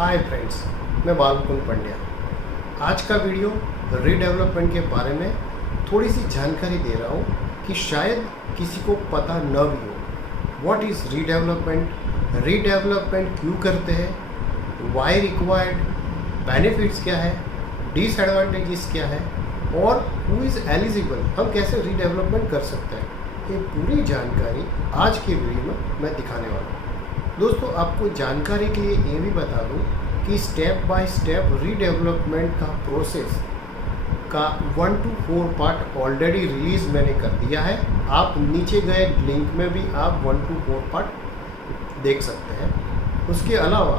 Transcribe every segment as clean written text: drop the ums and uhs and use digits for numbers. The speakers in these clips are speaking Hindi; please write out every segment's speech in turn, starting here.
हाय फ्रेंड्स, मैं बालकुंड पंड्या। आज का वीडियो रीडेवलपमेंट के बारे में थोड़ी सी जानकारी दे रहा हूँ कि शायद किसी को पता न भी हो। व्हाट इज़ रीडेवलपमेंट, रीडेवलपमेंट क्यों करते हैं, वाई रिक्वायर्ड, बेनिफिट्स क्या है, डिसएडवांटेजेस क्या है और हु इज़ एलिजिबल, हम कैसे रीडेवलपमेंट कर सकते हैं। ये पूरी जानकारी आज के वीडियो में मैं दिखाने वाला हूँ। दोस्तों, आपको जानकारी के लिए ये भी बता दूं कि स्टेप बाय स्टेप रीडेवलपमेंट का प्रोसेस का 1 to 4 पार्ट ऑलरेडी रिलीज़ मैंने कर दिया है। आप नीचे गए लिंक में भी आप 1 to 4 पार्ट देख सकते हैं। उसके अलावा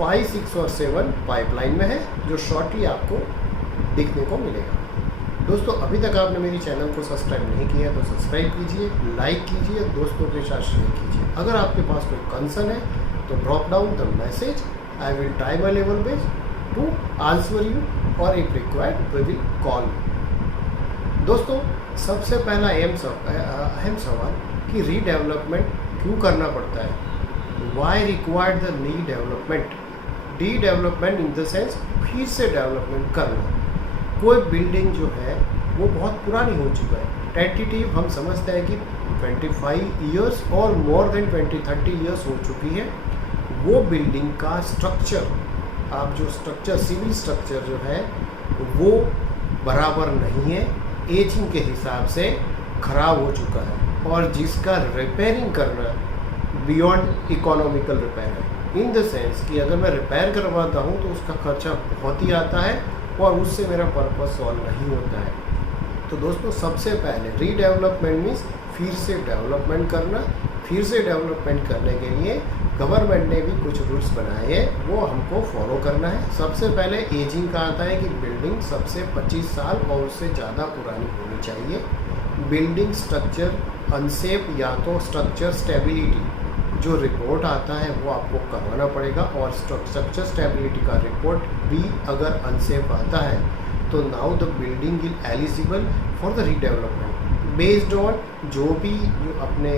5, 6 और 7 पाइपलाइन में है, जो शॉर्टली आपको दिखने को मिलेगा। दोस्तों, अभी तक आपने मेरे चैनल को सब्सक्राइब नहीं किया तो सब्सक्राइब कीजिए, लाइक कीजिए, दोस्तों के साथ शेयर कीजिए। अगर आपके पास कोई कंसर्न है तो drop down the message, I will try my level best to answer you और if required we will call you. दोस्तों, सबसे पहला अहम सवाल कि रीडेवलपमेंट क्यों करना पड़ता है, why required the redevelopment. Redevelopment in the sense फिर से डेवलपमेंट करना। कोई बिल्डिंग जो है वो बहुत पुरानी हो चुका है, टेंटेटिव हम समझते हैं कि 25 ईयर्स और मोर देन 20-30 ईयर्स हो चुकी है। वो बिल्डिंग का स्ट्रक्चर, आप जो स्ट्रक्चर, सिविल स्ट्रक्चर जो है वो बराबर नहीं है, एजिंग के हिसाब से ख़राब हो चुका है और जिसका रिपेयरिंग करना बियॉन्ड इकोनॉमिकल रिपेयर है। इन द सेंस कि अगर मैं रिपेयर करवाता हूँ तो उसका खर्चा बहुत ही आता है और उससे मेरा पर्पस सॉल्व नहीं होता है। तो दोस्तों, सबसे पहले रीडेवलपमेंट मीन्स फिर से डेवलपमेंट करना। फिर से डेवलपमेंट करने के लिए गवर्नमेंट ने भी कुछ रूल्स बनाए हैं, वो हमको फॉलो करना है। सबसे पहले एजिंग का आता है कि बिल्डिंग सबसे 25 साल और उससे ज़्यादा पुरानी होनी चाहिए। बिल्डिंग स्ट्रक्चर अनसेफ या तो स्ट्रक्चर स्टेबिलिटी जो रिपोर्ट आता है वो आपको करवाना पड़ेगा, और स्ट्रक्चर स्टेबिलिटी का रिपोर्ट भी अगर अनसेफ आता है तो now the building is eligible for the redevelopment based on जो अपने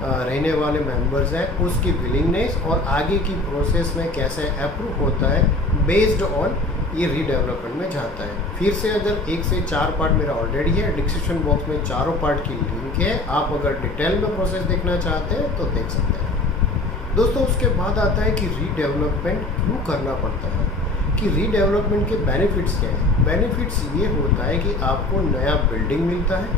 रहने वाले मेंबर्स हैं उसकी विलिंगनेस और आगे की प्रोसेस में कैसे अप्रूव होता है, बेस्ड ऑन ये रीडेवलपमेंट में जाता है। फिर से अगर 1 से 4 पार्ट मेरा ऑलरेडी है, डिस्क्रिप्शन बॉक्स में चारों पार्ट की लिंक है, आप अगर डिटेल में प्रोसेस देखना चाहते हैं तो देख सकते हैं। दोस्तों, उसके बाद आता है कि रीडेवलपमेंट क्यों करना पड़ता है, कि रीडेवलपमेंट के बेनिफिट्स क्या हैं। बेनिफिट्स ये होता है कि आपको नया बिल्डिंग मिलता है,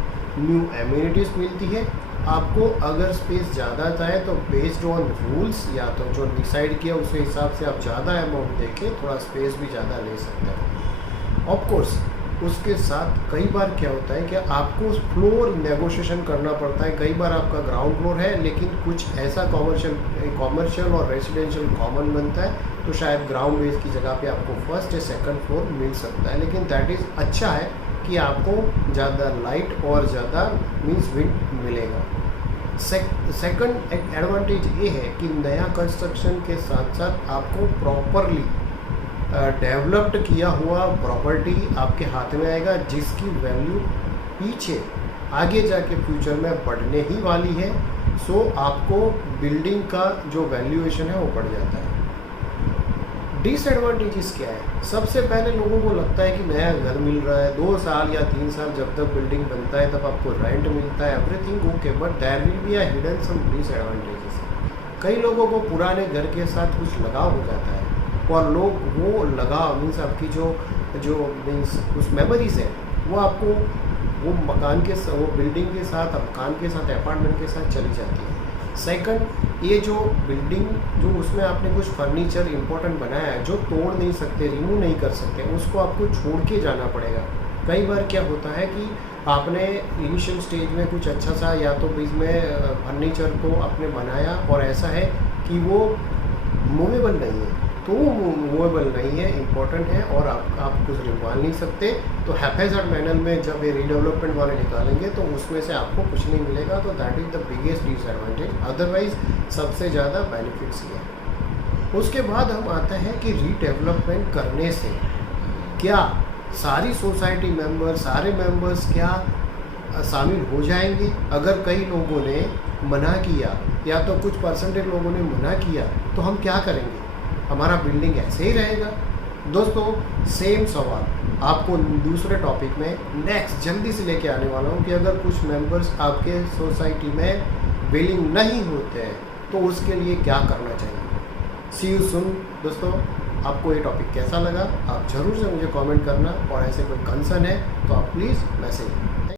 न्यू एम्यूनिटीज़ मिलती है। आपको अगर स्पेस ज़्यादा चाहिए तो बेस्ड ऑन रूल्स या तो जो डिसाइड किया उस हिसाब से आप ज़्यादा अमाउंट देके थोड़ा स्पेस भी ज़्यादा ले सकते हैं। ऑफ कोर्स उसके साथ कई बार क्या होता है कि आपको फ्लोर नेगोशिएशन करना पड़ता है। कई बार आपका ग्राउंड फ्लोर है लेकिन कुछ ऐसा कॉमर्शियल और रेजिडेंशियल कॉमन बनता है, तो शायद ग्राउंड बेस की जगह पे आपको फर्स्ट या सेकंड फ्लोर मिल सकता है। लेकिन दैट इज़ अच्छा है कि आपको ज़्यादा लाइट और ज़्यादा मीन्स विंड मिलेगा। सेकंड एक एडवांटेज ये है कि नया कंस्ट्रक्शन के साथ साथ आपको प्रॉपरली डेवलप्ड किया हुआ प्रॉपर्टी आपके हाथ में आएगा, जिसकी वैल्यू पीछे आगे जाके फ्यूचर में बढ़ने ही वाली है। सो आपको बिल्डिंग का जो वैल्यूएशन है वो बढ़ जाता है। डिसएडवांटेजेस क्या है, सबसे पहले लोगों को लगता है कि नया घर मिल रहा है, 2 साल या 3 साल जब तक बिल्डिंग बनता है तब आपको रेंट मिलता है, everything okay, but there will be a hidden some disadvantages. कई लोगों को पुराने घर के साथ कुछ लगाव हो जाता है और लोग वो लगाव मीन्स आपकी जो मीन्स कुछ मेमोरीज है वो आपको वो बिल्डिंग के साथ, मकान के साथ, अपार्टमेंट के साथ चली जाती है। सेकंड, ये जो बिल्डिंग जो उसमें आपने कुछ फर्नीचर इंपॉर्टेंट बनाया है जो तोड़ नहीं सकते, रिमूव नहीं कर सकते, उसको आपको छोड़ के जाना पड़ेगा। कई बार क्या होता है कि आपने इनिशियल स्टेज में कुछ अच्छा सा या तो इसमें फर्नीचर को आपने बनाया और ऐसा है कि वो मूवेबल नहीं है, तो वो मूवेबल नहीं है, इम्पोर्टेंट है और आप कुछ निकाल नहीं सकते। तो हैफेज़र्ड मैनर में जब ये रीडेवलपमेंट वाले निकालेंगे तो उसमें से आपको कुछ नहीं मिलेगा, तो that is the biggest disadvantage. Otherwise सबसे ज़्यादा बेनिफिट्स ये है। उसके बाद हम आते हैं कि रीडेवलपमेंट करने से क्या सारी सोसाइटी मेंबर, सारे मेंबर्स क्या शामिल हो जाएंगे। अगर कई लोगों ने मना किया या तो कुछ परसेंटेज लोगों ने मना किया तो हम क्या करेंगे। हमारा बिल्डिंग ऐसे ही रहेगा? दोस्तों सेम सवाल आपको दूसरे टॉपिक में नेक्स्ट जल्दी से लेके आने वाला हूँ कि अगर कुछ मेंबर्स आपके सोसाइटी में बिलिंग नहीं होते हैं तो उसके लिए क्या करना चाहिए। सी यू सुन दोस्तों। आपको ये टॉपिक कैसा लगा आप ज़रूर से मुझे कमेंट करना, और ऐसे कोई कंसर्न है तो आप प्लीज़ मैसेज